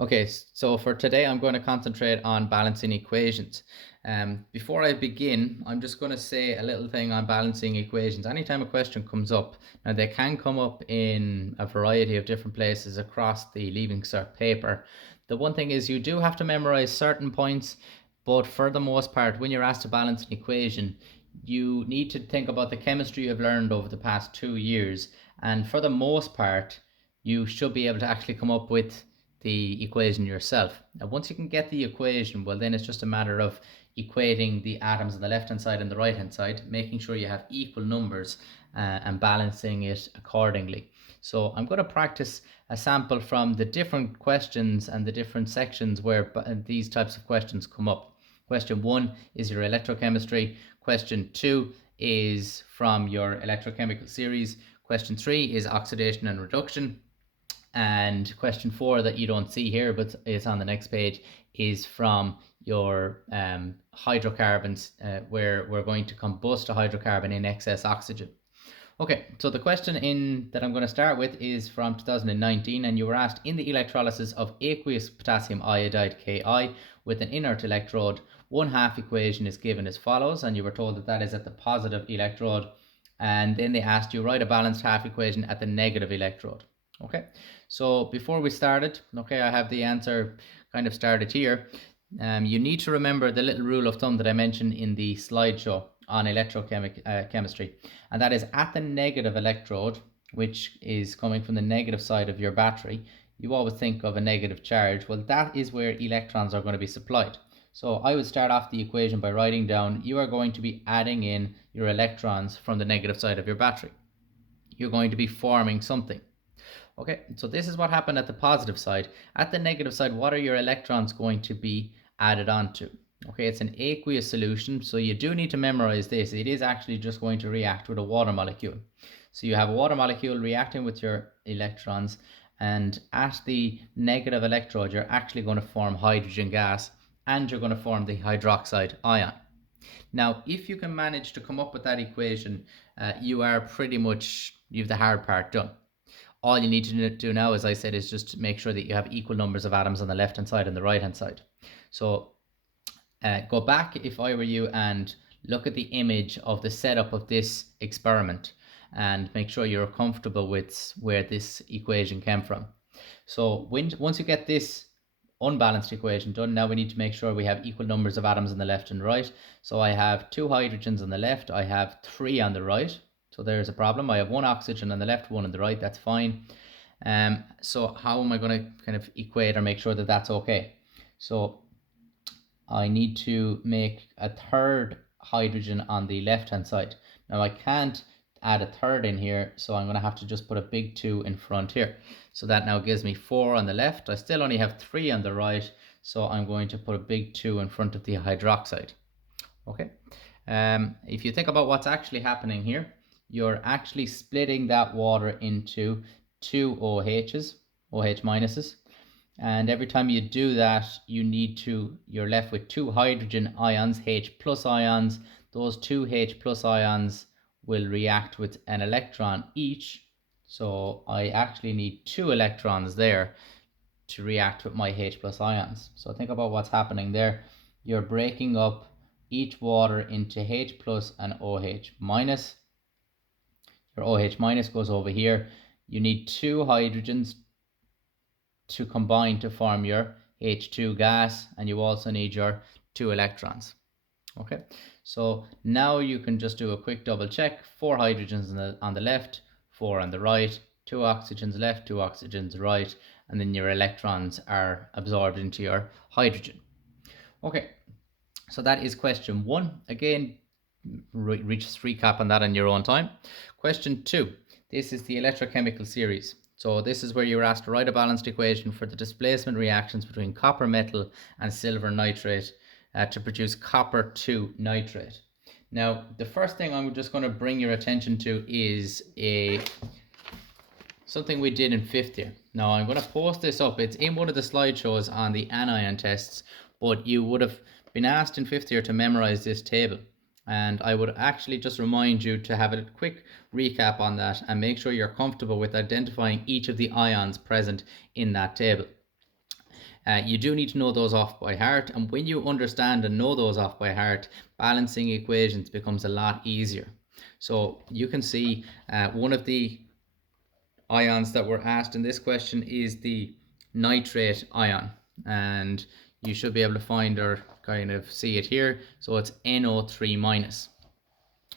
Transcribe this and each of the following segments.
Okay, so for today, I'm going to concentrate on balancing equations. Before I begin, I'm just going to say a little thing on balancing equations. Anytime a question comes up, now they can come up in a variety of different places across the Leaving Cert paper. The one thing is you do have to memorize certain points, but for the most part, when you're asked to balance an equation, you need to think about the chemistry you've learned over the past 2 years. And for the most part, you should be able to actually come up with the equation yourself. Now, once you can get the equation, well, then it's just a matter of equating the atoms on the left hand side and the right hand side, making sure you have equal numbers and balancing it accordingly. So I'm going to practice a sample from the different questions and the different sections where these types of questions come up. Question 1 is your electrochemistry. Question 2 is from your electrochemical series. Question 3 is oxidation and reduction. And question 4 that you don't see here, but it's on the next page, is from your hydrocarbons, where we're going to combust a hydrocarbon in excess oxygen. Okay, so the question that I'm going to start with is from 2019, and you were asked, in the electrolysis of aqueous potassium iodide Ki with an inert electrode, 1/2 equation is given as follows, and you were told that that is at the positive electrode, and then they asked you write a balanced half equation at the negative electrode. Okay, so before we started, okay, I have the answer kind of started here. You need to remember the little rule of thumb that I mentioned in the slideshow on electrochemistry, and that is at the negative electrode, which is coming from the negative side of your battery. You always think of a negative charge. Well, that is where electrons are going to be supplied. So I would start off the equation by writing down you are going to be adding in your electrons from the negative side of your battery. You're going to be forming something. Okay, so this is what happened at the positive side. At the negative side, what are your electrons going to be added onto? Okay, it's an aqueous solution, so you do need to memorize this. It is actually just going to react with a water molecule. So you have a water molecule reacting with your electrons, and at the negative electrode, you're actually going to form hydrogen gas, and you're going to form the hydroxide ion. Now, if you can manage to come up with that equation, you have the hard part done. All you need to do now, as I said, is just make sure that you have equal numbers of atoms on the left hand side and the right hand side. So go back, if I were you, and look at the image of the setup of this experiment and make sure you're comfortable with where this equation came from. So once you get this unbalanced equation done, now we need to make sure we have equal numbers of atoms on the left and right. So I have 2 hydrogens on the left, I have 3 on the right. So there's a problem. I have 1 oxygen on the left, 1 on the right. That's fine. So how am I going to kind of equate or make sure that that's okay? So I need to make a 3rd hydrogen on the left hand side. Now I can't add a 3rd in here, so I'm going to have to just put a big 2 in front here. So that now gives me 4 on the left. I still only have 3 on the right, so I'm going to put a big 2 in front of the hydroxide. Okay. If you think about what's actually happening here, you're actually splitting that water into 2 OHs, OH minuses. And every time you do that, you're left with 2 hydrogen ions, H plus ions. Those 2 H plus ions will react with an electron each. So I actually need 2 electrons there to react with my H plus ions. So think about what's happening there. You're breaking up each water into H plus and OH minus. Your OH minus goes over here. You need 2 hydrogens to combine to form your H2 gas, and you also need your 2 electrons. Okay, so now you can just do a quick double check. 4 hydrogens on the left, 4 on the right, 2 oxygens left, 2 oxygens right, and then your electrons are absorbed into your hydrogen. Okay, so that is question 1. Again, just recap on that in your own time. Question 2, this is the electrochemical series. So this is where you were asked to write a balanced equation for the displacement reactions between copper metal and silver nitrate to produce copper 2 nitrate. Now, the first thing I'm just going to bring your attention to is something we did in 5th year. Now, I'm going to post this up. It's in one of the slideshows on the anion tests, but you would have been asked in 5th year to memorize this table. And I would actually just remind you to have a quick recap on that and make sure you're comfortable with identifying each of the ions present in that table. You do need to know those off by heart, and when you understand and know those off by heart, balancing equations becomes a lot easier. So you can see one of the ions that were asked in this question is the nitrate ion, and you should be able to find or kind of see it here. So it's NO3 minus.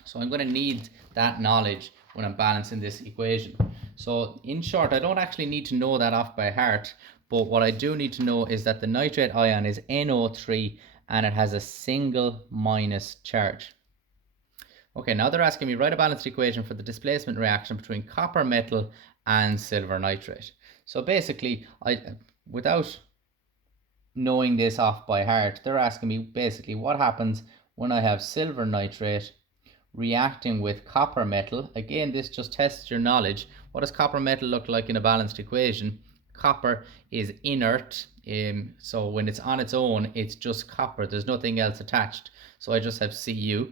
So I'm going to need that knowledge when I'm balancing this equation. So in short, I don't actually need to know that off by heart, but what I do need to know is that the nitrate ion is NO3 and it has a single minus charge. Okay, now they're asking me write a balanced equation for the displacement reaction between copper metal and silver nitrate. So basically, without knowing this off by heart, they're asking me basically what happens when I have silver nitrate reacting with copper metal. Again, this just tests your knowledge. What does copper metal look like in a balanced equation? Copper is inert, so when it's on its own, it's just copper. There's nothing else attached. So I just have Cu.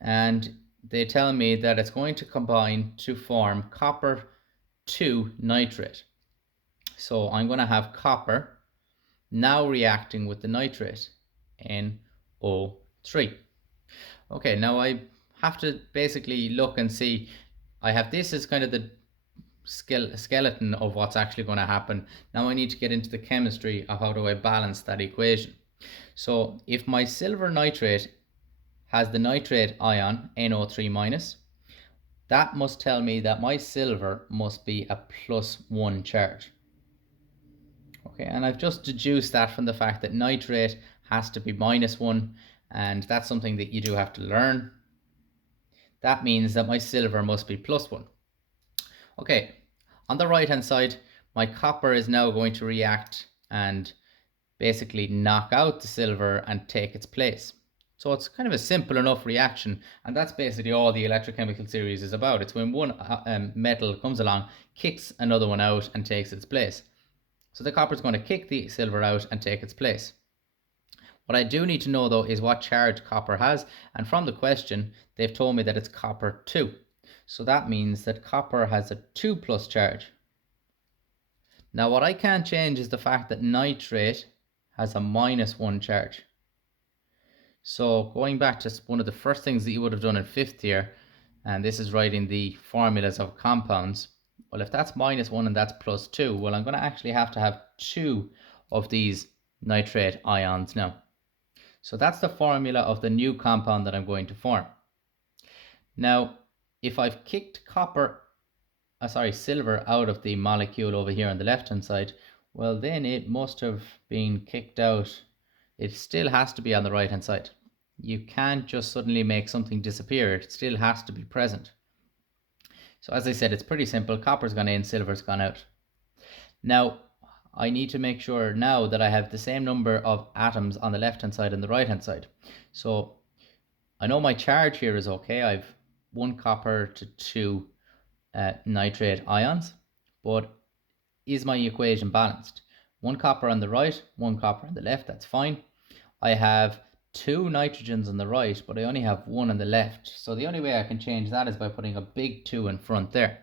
And they tell me that it's going to combine to form copper 2 nitrate. So I'm going to have copper now reacting with the nitrate, NO3. Okay, now I have to basically look and see, I have this as kind of the skeleton of what's actually going to happen. Now I need to get into the chemistry of how do I balance that equation. So if my silver nitrate has the nitrate ion, NO3 minus, that must tell me that my silver must be a +1 charge. Okay, and I've just deduced that from the fact that nitrate has to be -1, and that's something that you do have to learn. That means that my silver must be +1. Okay, on the right hand side, my copper is now going to react and basically knock out the silver and take its place. So it's kind of a simple enough reaction, and that's basically all the electrochemical series is about. It's when one metal comes along, kicks another one out and takes its place. So the copper is going to kick the silver out and take its place. What I do need to know though is what charge copper has, and from the question they've told me that it's copper 2. So that means that copper has a 2+ charge. Now what I can't change is the fact that nitrate has a -1 charge. So going back to one of the first things that you would have done in 5th year, and this is writing the formulas of compounds. Well, if that's -1 and that's +2, well, I'm going to actually have to have 2 of these nitrate ions now. So that's the formula of the new compound that I'm going to form. Now, if I've kicked silver out of the molecule over here on the left hand side, well, then it must have been kicked out. It still has to be on the right hand side. You can't just suddenly make something disappear. It still has to be present. So as I said, it's pretty simple. Copper's gone in, silver's gone out. Now, I need to make sure now that I have the same number of atoms on the left hand side and the right hand side. So I know my charge here is okay. I've 1 copper to 2 nitrate ions, but is my equation balanced? 1 copper on the right, 1 copper on the left, that's fine. I have 2 nitrogens on the right, but I only have 1 on the left. So the only way I can change that is by putting a big 2 in front there.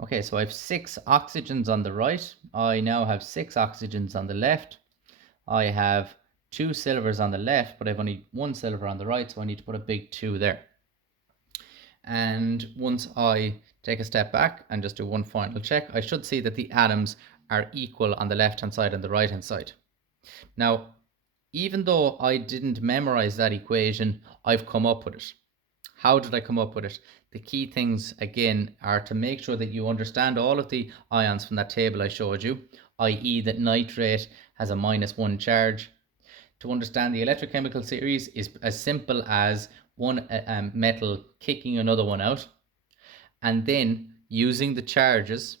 Okay, so I have 6 oxygens on the right. I now have 6 oxygens on the left. I have 2 silvers on the left, but I've only 1 silver on the right, so I need to put a big 2 there. And once I take a step back and just do one final check, I should see that the atoms are equal on the left hand side and the right hand side. Now, even though I didn't memorize that equation, I've come up with it. How did I come up with it? The key things again are to make sure that you understand all of the ions from that table I showed you, i.e. that nitrate has a -1 charge. To understand the electrochemical series is as simple as one metal kicking another one out, and then using the charges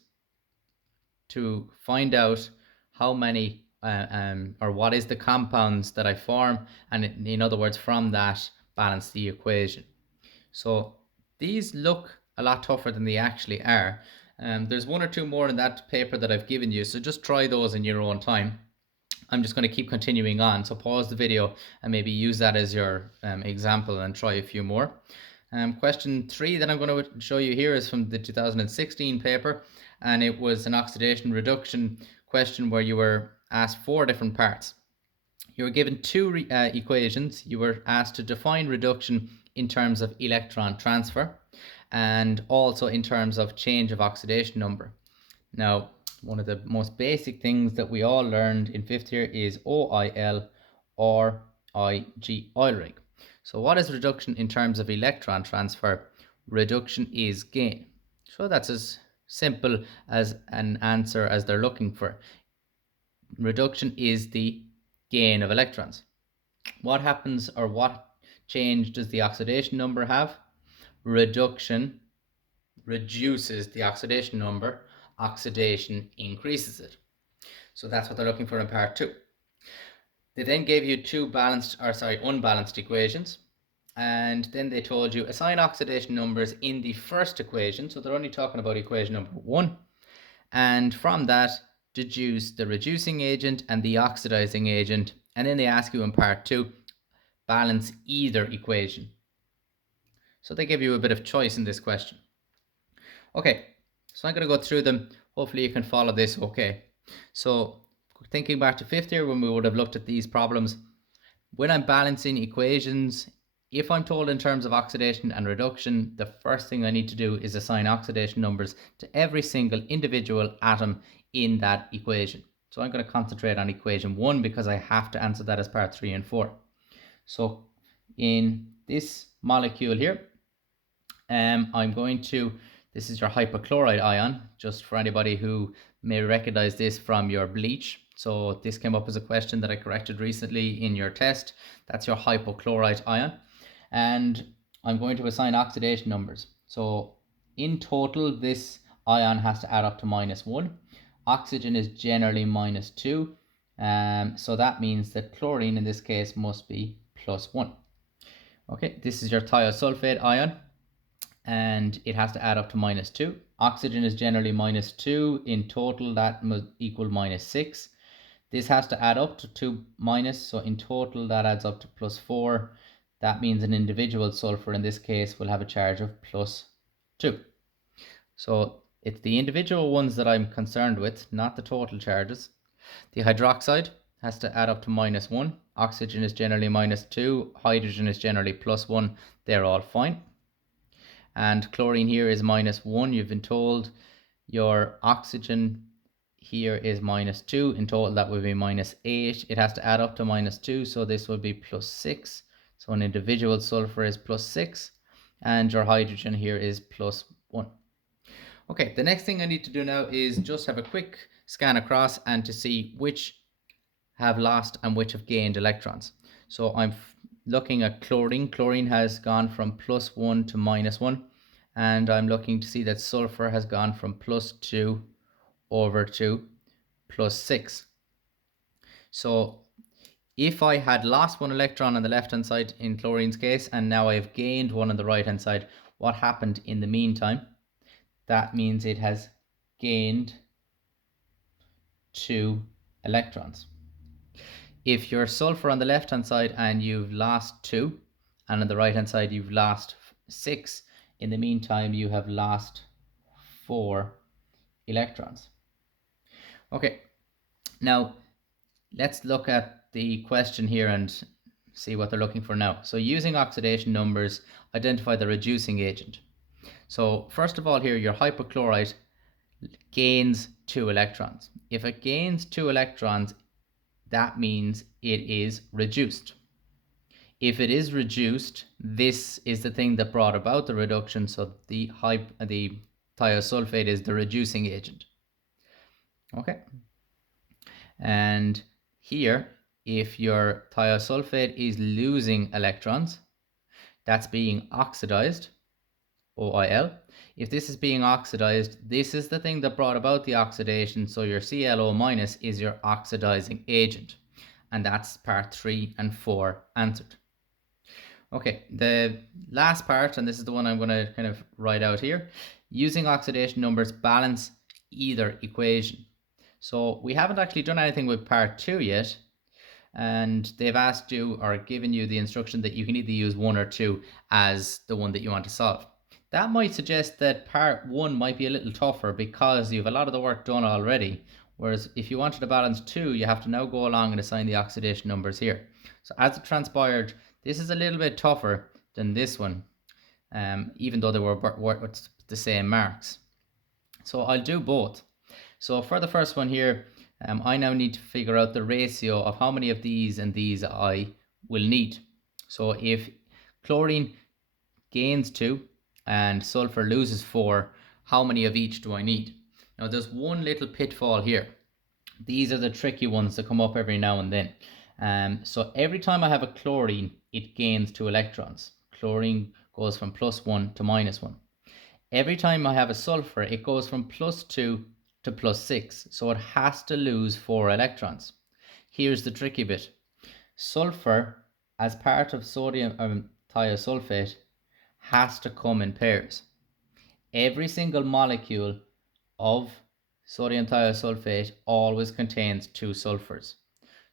to find out how many or what is the compounds that I form, and in other words, from that balance the equation. So these look a lot tougher than they actually are. There's 1 or 2 more in that paper that I've given you, so just try those in your own time. I'm just going to keep continuing on, so pause the video and maybe use that as your example and try a few more. Question 3 that I'm going to show you here is from the 2016 paper, and it was an oxidation reduction question where you were asked 4 different parts. You were given 2 equations. You were asked to define reduction in terms of electron transfer and also in terms of change of oxidation number. Now, one of the most basic things that we all learned in 5th year is OIL or IG, oil rig. So what is reduction in terms of electron transfer? Reduction is gain. So that's as simple as an answer as they're looking for. Reduction is the gain of electrons. What happens, or what change does the oxidation number have? Reduction reduces the oxidation number. Oxidation increases it. So that's what they're looking for in part 2. They then gave you 2 unbalanced equations, and then they told you assign oxidation numbers in the first equation. So they're only talking about equation number 1, and from that deduce the reducing agent and the oxidizing agent. And then they ask you in part 2, balance either equation. So they give you a bit of choice in this question. Okay, so I'm going to go through them. Hopefully you can follow this okay. So thinking back to 5th year when we would have looked at these problems, when I'm balancing equations, if I'm told in terms of oxidation and reduction, the first thing I need to do is assign oxidation numbers to every single individual atom in that equation. So I'm going to concentrate on equation 1 because I have to answer that as part 3 and 4. So in this molecule here, I'm going to, this is your hypochlorite ion, just for anybody who may recognize this from your bleach. So this came up as a question that I corrected recently in your test. That's your hypochlorite ion. And I'm going to assign oxidation numbers. So in total, this ion has to add up to -1. Oxygen is generally -2. So that means that chlorine in this case must be +1. Okay, this is your thiosulfate ion, and it has to add up to -2. Oxygen is generally -2. In total, that must equal -6. This has to add up to 2 minus, so in total that adds up to +4. That means an individual sulfur in this case will have a charge of +2. So it's the individual ones that I'm concerned with, not the total charges. The hydroxide has to add up to -1. Oxygen is generally -2. Hydrogen is generally +1. They're all fine. And chlorine here is -1. You've been told your oxygen here is -2. In total, that would be -8. It has to add up to -2, so this would be +6. So an individual sulfur is +6, and your hydrogen here is +1. Okay, the next thing I need to do now is just have a quick scan across and to see which have lost and which have gained electrons. So I'm looking at chlorine. Chlorine has gone from +1 to -1, and I'm looking to see that sulfur has gone from +2 over to +6. So if I had lost 1 electron on the left hand side in chlorine's case, and now I've gained 1 on the right hand side, what happened in the meantime? That means it has gained 2 electrons. If you're sulfur on the left hand side and you've lost 2, and on the right hand side you've lost 6, in the meantime you have lost 4 electrons. Okay, now let's look at the question here and see what they're looking for now. So using oxidation numbers, identify the reducing agent. So first of all here, your hypochlorite gains 2 electrons. If it gains 2 electrons, that means it is reduced. If it is reduced, this is the thing that brought about the reduction. So the thiosulfate is the reducing agent. Okay. And here, if your thiosulfate is losing electrons, that's being oxidized, OIL. If this is being oxidized, this is the thing that brought about the oxidation. So your ClO minus is your oxidizing agent. And that's part 3 and 4 answered. Okay, the last part, and this is the one I'm going to kind of write out here. Using oxidation numbers, balance either equation. So we haven't actually done anything with part 2 yet, and they've asked you or given you the instruction that you can either use 1 or 2 as the one that you want to solve. That might suggest that part 1 might be a little tougher because you have a lot of the work done already, Whereas if you wanted to balance 2, you have to now go along and assign the oxidation numbers here. So as it transpired, this is a little bit tougher than this one, even though they were the same marks. So I'll do both. So for the first one here, I now need to figure out the ratio of how many of these and these I will need. So if chlorine gains 2 and sulfur loses 4, how many of each do I need? Now there's one little pitfall here. These are the tricky ones that come up every now and then. So every time I have a chlorine, it gains 2 electrons. Chlorine goes from +1 to -1. Every time I have a sulfur, it goes from +2 to +6, so it has to lose 4 electrons. Here's the tricky bit. Sulfur, as part of sodium thiosulfate, has to come in pairs. Every single molecule of sodium thiosulfate always contains 2 sulfurs.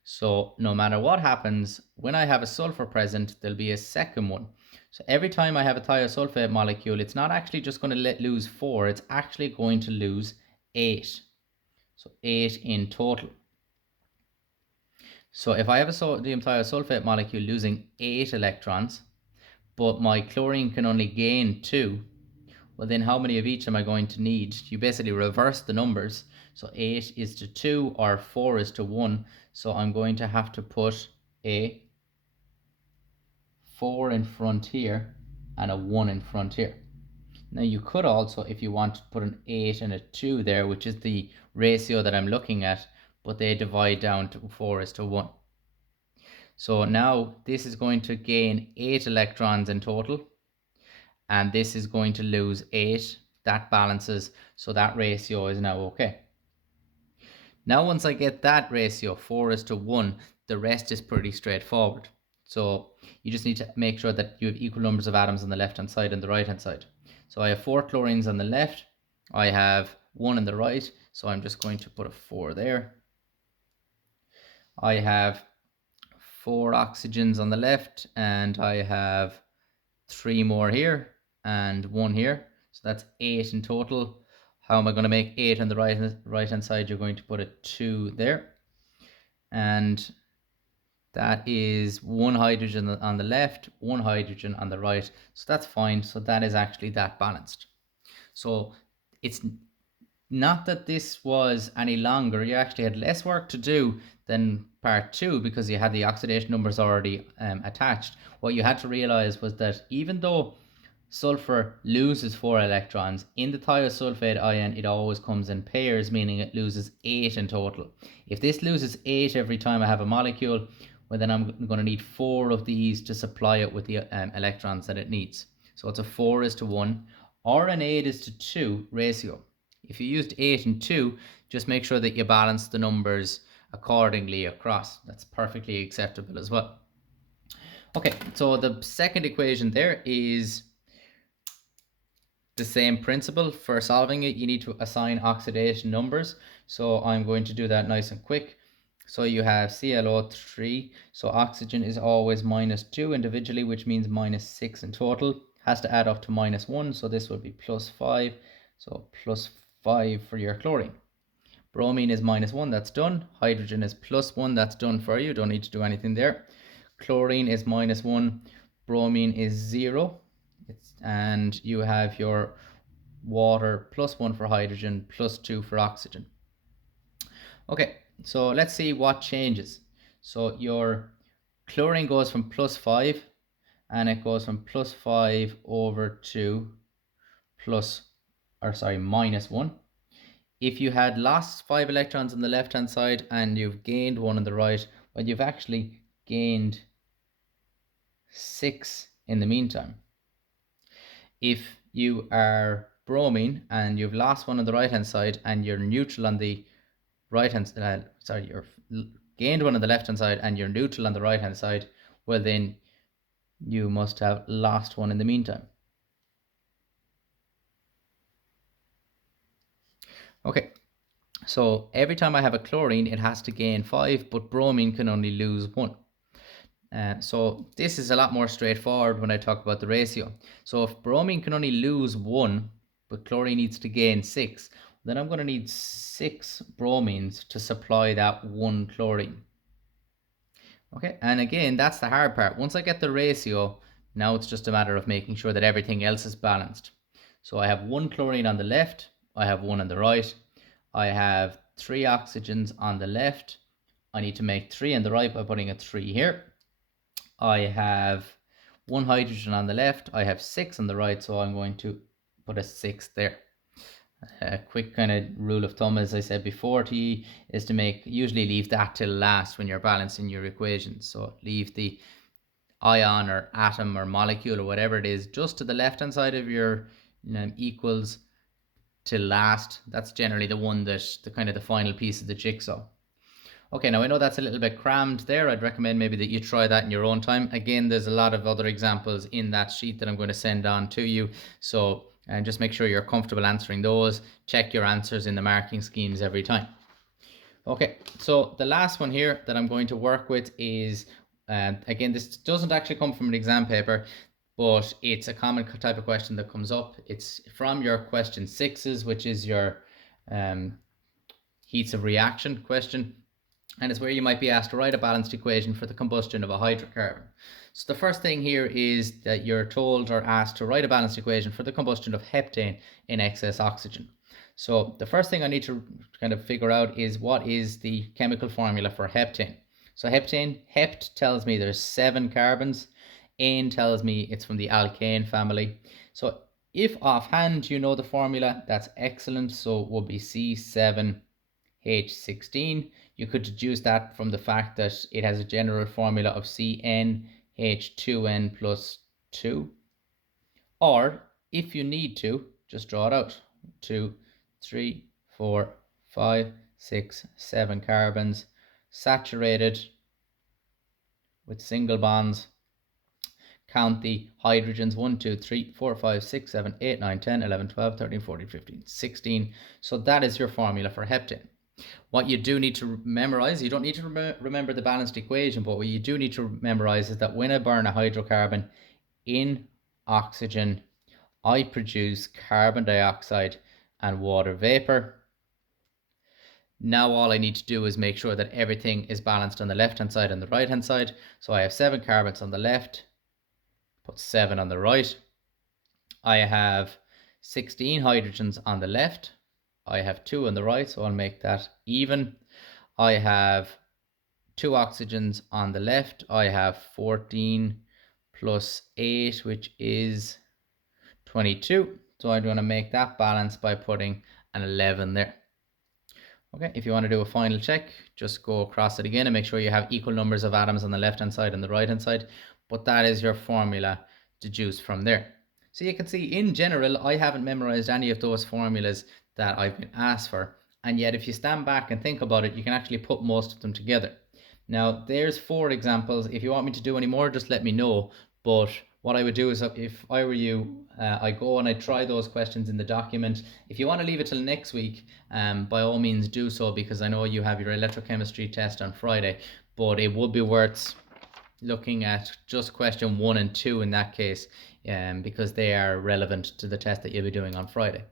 So no matter what happens, when I have a sulfur present, there'll be a second one. So every time I have a thiosulfate molecule, it's not actually just going to lose 4, it's actually going to lose 8. So 8 in total. So if I have a sodium thiosulfate molecule losing 8 electrons, but my chlorine can only gain 2, well then how many of each am I going to need? You basically reverse the numbers. So 8 is to 2 or 4 is to 1. So I'm going to have to put a 4 in front here and a 1 in front here. Now you could also, if you want, to put an 8 and a 2 there, which is the ratio that I'm looking at, but they divide down to 4 is to 1. So now this is going to gain 8 electrons in total, and this is going to lose 8. That balances, so that ratio is now okay. Now once I get that ratio, 4 is to 1, the rest is pretty straightforward. So you just need to make sure that you have equal numbers of atoms on the left hand side and the right hand side. So I have 4 chlorines on the left, I have 1 on the right, so I'm just going to put a 4 there. I have 4 oxygens on the left, and I have 3 more here and 1 here, so that's 8 in total. How am I going to make 8 on the right hand side? You're going to put a 2 there, and that is 1 hydrogen on the left, 1 hydrogen on the right, so that's fine. So that is actually that balanced. So it's not that this was any longer, you actually had less work to do than part 2 because you had the oxidation numbers already attached. What you had to realize was that even though sulfur loses 4 electrons, in the thiosulfate ion it always comes in pairs, meaning it loses 8 in total. If this loses 8 every time I have a molecule, well then I'm going to need 4 of these to supply it with the electrons that it needs. So it's a 4 is to 1 or an 8 is to 2 ratio. If you used 8 and 2, just make sure that you balance the numbers accordingly across. That's perfectly acceptable as well. Okay, so the second equation there is the same principle. For solving it, you need to assign oxidation numbers. So I'm going to do that nice and quick. So you have ClO3, so oxygen is always -2 individually, which means -6 in total. Has to add up to -1, so this would be +5. So +5 for your chlorine. Bromine is -1, that's done. Hydrogen is +1, that's done for you. Don't need to do anything there. Chlorine is -1. Bromine is 0. And you have your water +1 for hydrogen, +2 for oxygen. Okay, so let's see what changes. So your chlorine goes from +5, and it goes from +5 over to -1. If you had lost 5 electrons on the left hand side and you've gained 1 on the right, well, you've actually gained 6 in the meantime. If you are bromine and you've lost 1 on the right hand side and you're neutral on the right hand side, you're gained 1 on the left hand side and you're neutral on the right hand side, well then you must have lost 1 in the meantime. Okay, so every time I have a chlorine, it has to gain 5, but bromine can only lose 1. So this is a lot more straightforward when I talk about the ratio. So if bromine can only lose 1, but chlorine needs to gain 6, then I'm going to need 6 bromines to supply that 1 chlorine. Okay, and again, that's the hard part. Once I get the ratio, now it's just a matter of making sure that everything else is balanced. So I have 1 chlorine on the left, I have 1 on the right, I have 3 oxygens on the left, I need to make 3 on the right by putting a 3 here. I have 1 hydrogen on the left, I have 6 on the right, so I'm going to put a 6 there. A quick kind of rule of thumb, as I said before to you, is to usually leave that till last when you're balancing your equations. So leave the ion or atom or molecule or whatever it is just to the left hand side of your equals till last. That's generally the one that the kind of the final piece of the jigsaw. Okay, now I know that's a little bit crammed there. I'd recommend maybe that you try that in your own time. Again, there's a lot of other examples in that sheet that I'm going to send on to you. So just make sure you're comfortable answering those. Check your answers in the marking schemes every time. Okay, so the last one here that I'm going to work with is, again, this doesn't actually come from an exam paper, but it's a common type of question that comes up. It's from your question 6s, which is your heats of reaction question. And it's where you might be asked to write a balanced equation for the combustion of a hydrocarbon. So the first thing here is that you're told or asked to write a balanced equation for the combustion of heptane in excess oxygen. So the first thing I need to kind of figure out is what is the chemical formula for heptane. So heptane, hept tells me there's 7 carbons, ane tells me it's from the alkane family. So if offhand you know the formula, that's excellent. So it would be C7H16. You could deduce that from the fact that it has a general formula of CnH2n plus 2. Or if you need to, just draw it out. 2, 3, 4, 5, 6, 7 carbons, saturated with single bonds. Count the hydrogens 1, 2, 3, 4, 5, 6, 7, 8, 9, 10, 11, 12, 13, 14, 15, 16. So that is your formula for heptane. What you do need to memorize, you don't need to remember the balanced equation, but what you do need to memorize is that when I burn a hydrocarbon in oxygen, I produce carbon dioxide and water vapor. Now all I need to do is make sure that everything is balanced on the left hand side and the right hand side. So I have 7 carbons on the left, put 7 on the right. I have 16 hydrogens on the left, I have 2 on the right, so I'll make that even. I have 2 oxygens on the left. I have 14 plus 8, which is 22. So I'm going to make that balance by putting an 11 there. Okay, if you want to do a final check, just go across it again and make sure you have equal numbers of atoms on the left hand side and the right hand side. But that is your formula deduced from there. So you can see in general, I haven't memorized any of those formulas that I've been asked for, and yet if you stand back and think about it, you can actually put most of them together. Now there's 4 examples. If you want me to do any more, just let me know. But what I would do is, if I were you, I go and I try those questions in the document. If you want to leave it till next week, by all means do so, because I know you have your electrochemistry test on Friday, but it would be worth looking at just question 1 and 2 in that case, because they are relevant to the test that you'll be doing on Friday.